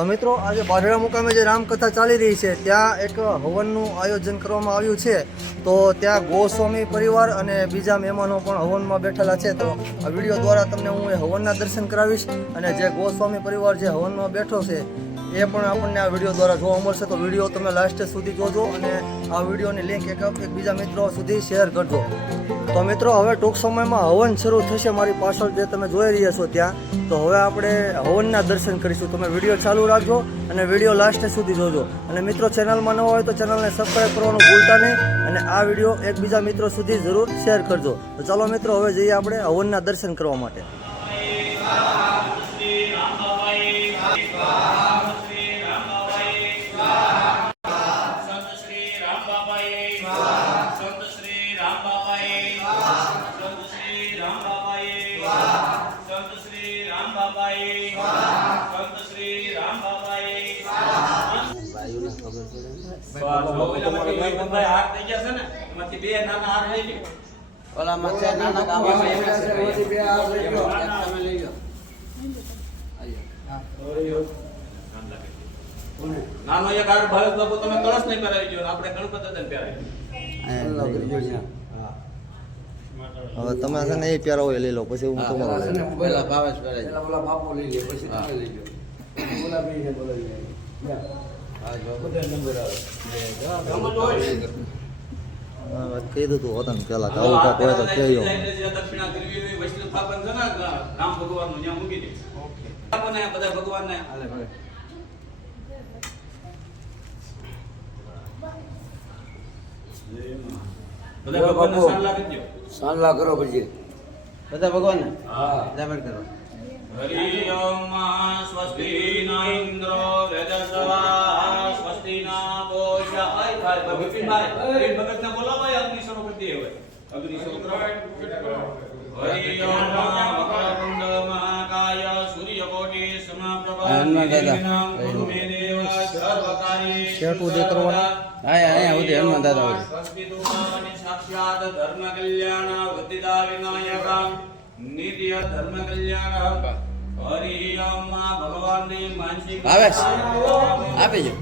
તો મિત્રો, આજે બારડા મુકામે જે રામકથા ચાલી રહી છે, ત્યાં એક હવનનું આયોજન કરવામાં આવ્યું છે. તો ત્યાં ગોસ્વામી પરિવાર અને બીજા મહેમાનો પણ હવનમાં બેઠેલા છે. તો આ વીડિયો દ્વારા તમને હું એ હવનના દર્શન કરાવીશ અને જે ગોસ્વામી પરિવાર જે હવનમાં બેઠો છે, એ પણ આપણને આ વીડિયો દ્વારા જોવા મળશે. તો વીડિયો તમે લાસ્ટ સુધી જોજો અને આ વિડીયોની લિંક એક એકબીજા મિત્રો સુધી શેર કરજો. તો મિત્રો, હવે ટૂંક સમયમાં હવન શરૂ થશે મારી પાછળ જે તમે જોઈ રહ્યા છો ત્યાં. તો હવે આપણે હવનના દર્શન કરીશું. તમે વીડિયો ચાલુ રાખજો અને વીડિયો લાસ્ટ સુધી જોજો. અને મિત્રો, ચેનલમાં ન હોય તો ચેનલને સબસ્ક્રાઈબ કરવાનું ભૂલતા નહીં અને આ વીડિયો એકબીજા મિત્રો સુધી જરૂર શેર કરજો. તો ચાલો મિત્રો, હવે જઈએ આપણે હવનના દર્શન કરવા માટે. હાથ છે ને એમાંથી બે નાના હાથ લઈ લ્યો ઓલામાં છે નાના ગામમાં એમાંથી બે આ લઈ લો તમે લઈ લો. નાનો એક હાર ભારત બાપુ તમે કળશ નહીં પહેરાવી ગયો આપણે ગણપત દાદાને પહેરાવી હવે તમે છે ને એ પ્યારો લઈ લો પછી હું તમારો. પેલા ભાવેશ પહેરાવી પેલા ઓલા બાપુ લઈ લે પછી હા. તમે લઈ લો. ઓલા બે ને બોલાવી કહી ને પેલા હોય તો દક્ષિણા કરવી હોય વૈષ્ણવ સ્થાપન ને ત્યાં મૂકી દે. બધા હાલે ભલે બધા. સાલ દો કરો પછી. બધા ભગવાન હા. જામેલ કરો. હરિ ઓમ સ્વસ્તિ ન ઇન્દ્રો વેદસવા. શેઠ કરવાના? સુધી હનુમાન દાદા સાક્ષાત ધર્મ કલ્યાણ વૃદ્ધિદા વિનાયક નિત્ય ધર્મ કલ્યાણ હરિ ભગવાનની માનસિક ભાવેશ આપી જો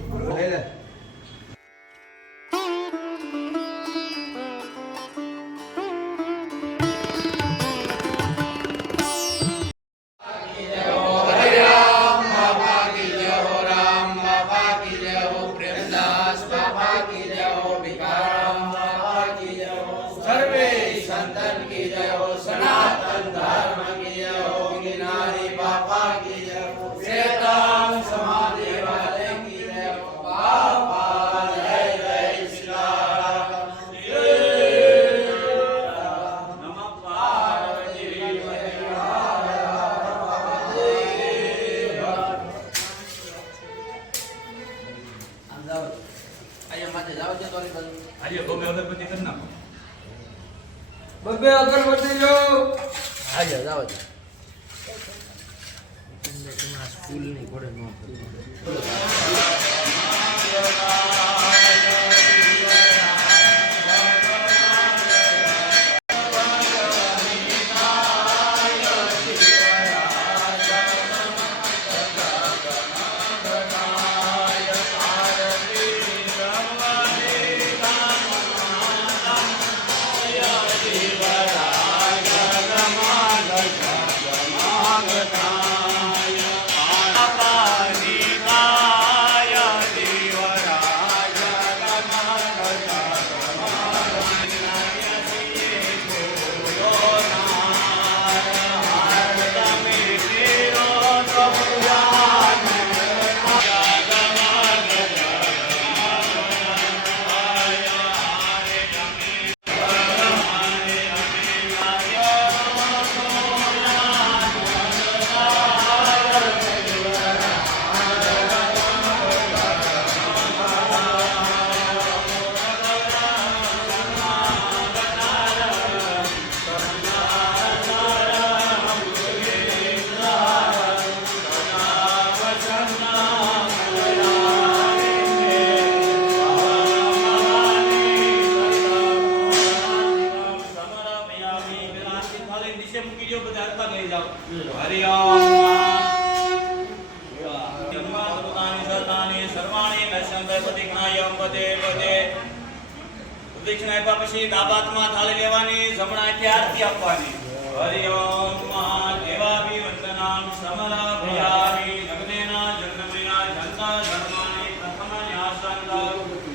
હાથમાં થાળી લેવાની, જમણા હાથે આરતી આપવાની. હરિ ઓમ મહાદેવા વિવંદનામ સમરા ભયામી જગનેના જગમેના જનતા ધર્માની પ્રથમ આસન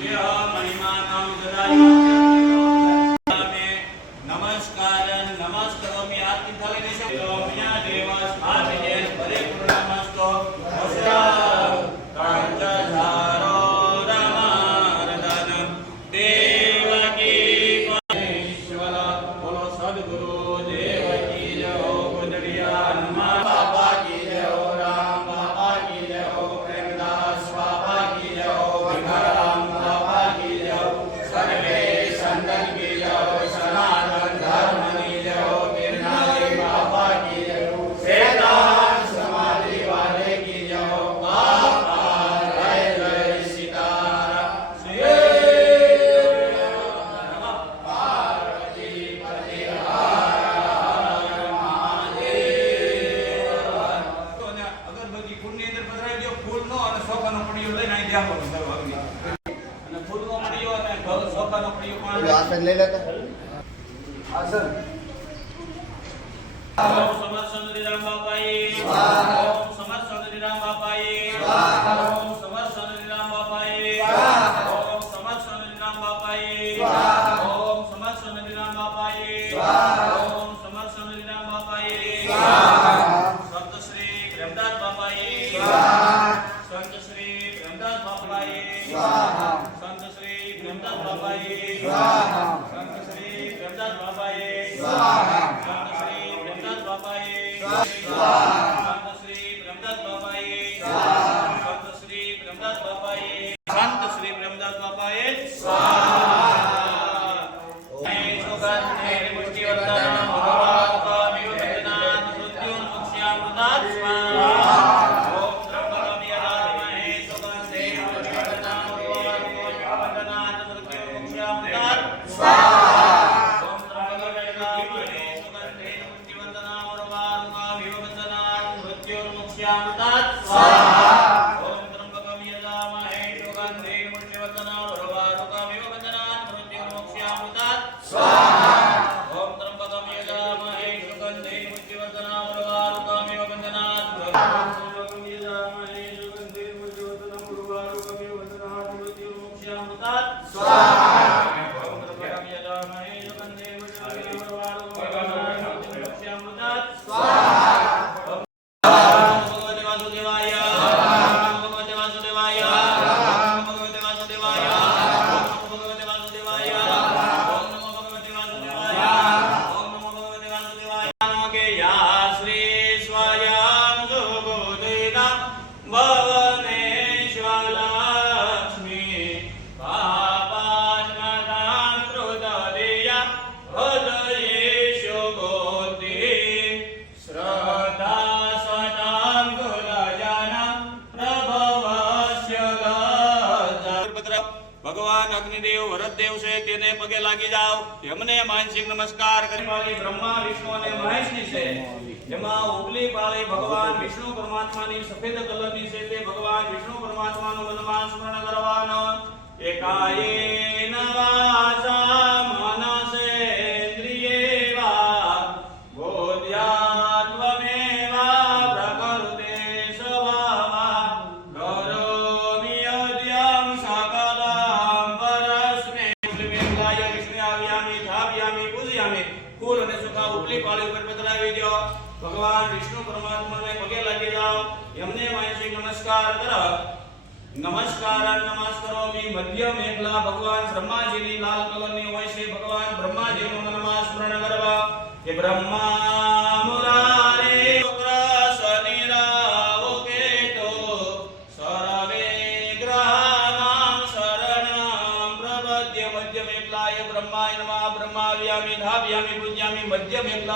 દેહ મહિમાનમ જદાય Guru escalera. 쏴. સદદેવ છે, તેને પગે લાગી જાઓ. એમને માનસિક નમસ્કાર કરી પાળી બ્રહ્મા, વિષ્ણુ અને મહેશની છે. એમાં ઉપલી પાળી ભગવાન વિષ્ણુ પરમાત્માની સફેદ કલરની છે તે ભગવાન વિષ્ણુ પરમાત્માનું વનમાન સ્મરણ કરવાનો. એકાએ નમસ્કાર તરફ. નમસ્કાર નમસ્કારોમી મધ્યમ એકલા ભગવાન બ્રહ્માજીની લાલ કલરની હોય છે. ભગવાન બ્રહ્માજીનો નમસ્કાર સ્મરણ કરવા. એ બ્રહ્મા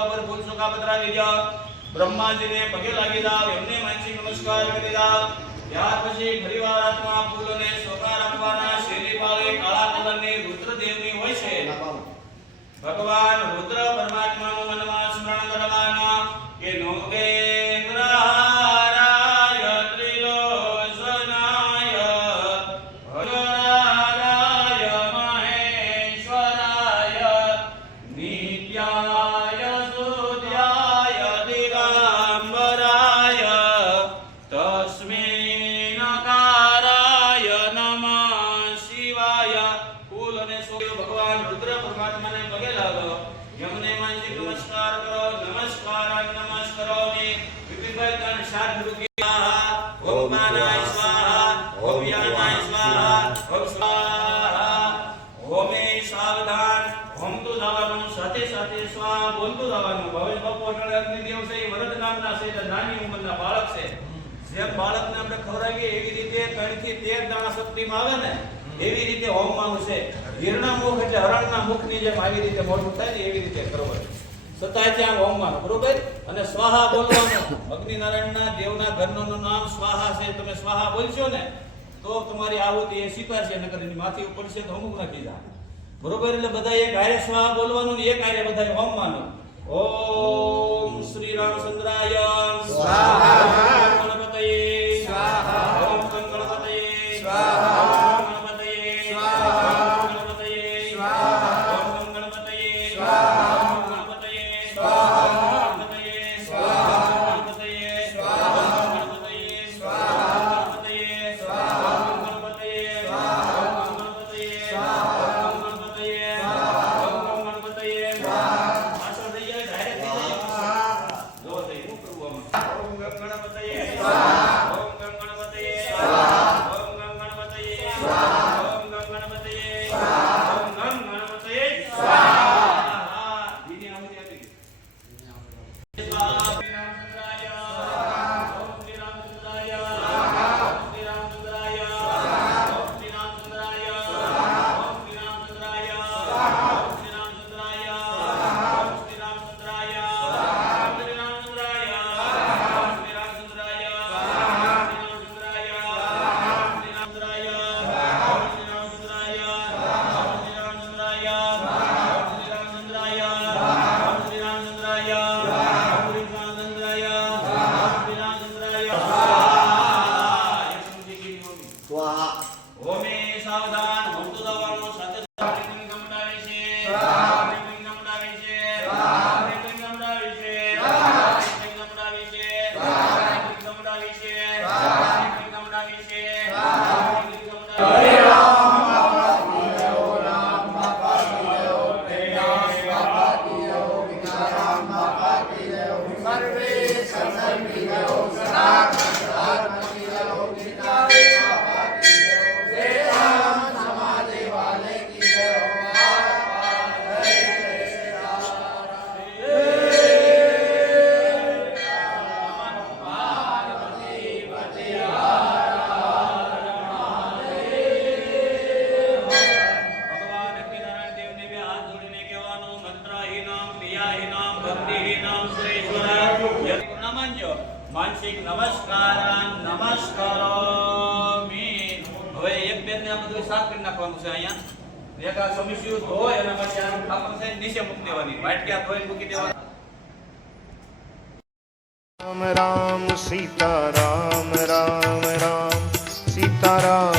પર ફૂલ સુખા પત્રા દીધા બ્રહ્માજીને પગે લાગી દાવ એમને માનસિક નમસ્કાર કરી દાવ ત્યાર પછી ફરીવાર હાથમાં ફૂલોને સોના રાખવાના શેરી પાળે કાળા કલરની રુદ્રદેવની હોય છે. ભગવાન જેમ બાળકને આપણે ખવડાવીએ, એવી રીતે ત્રણથી તેર દાણા શક્તિમાં આવે ને, એવી રીતે હોમમાં આવશે હિરણા મુખ એટલે હરણના મુખની જેમ આવી રીતે મોટું થાય એવી રીતે કરવાનું. છતાંય ત્યાં હોમવાનો બરોબર? અને સ્વાહા બોલવાનો. અગ્નિનારાયણના દેવના ઘરનું નામ સ્વાહા છે. તમે સ્વાહા બોલશો ને, તો તમારી આહુતિ એ સ્વીકારશે નકર એની માથી ઉપર છે તો અમુક નાખી જા. બરોબર? એટલે બધા એક હારે સ્વાહા બોલવાનું એક હારે બધા હોમવાનું. ઓમ શ્રી રામચંદ્રાય. સ્વાહા. સાફ કરી છે અહીંયા. જે કા સમસ્યુ હોય અને પછી આ આપણને છે, નીચે મૂકી દેવાની. વાટક્યા ધોઈ મૂકી દેવાની. રામ રામ, સીતા રામ રામ રામ, સીતા રામ.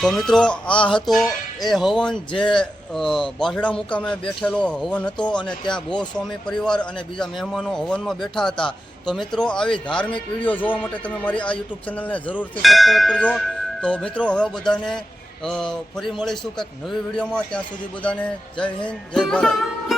તો મિત્રો, આ હતો એ હવન જે બાઢડા મુકામે બેઠેલો હવન હતો અને ત્યાં ગોસ્વામી પરિવાર અને બીજા મહેમાનો હવનમાં બેઠા હતા. તો મિત્રો, આવી ધાર્મિક વીડિયો જોવા માટે તમે મારી આ યુટ્યુબ ચેનલને જરૂરથી સબસ્ક્રાઈબ કરજો. તો મિત્રો, હવે બધાને ફરી મળીશું કંઈક નવી વિડીયોમાં. ત્યાં સુધી બધાને જય હિન્દ, જય ભારત.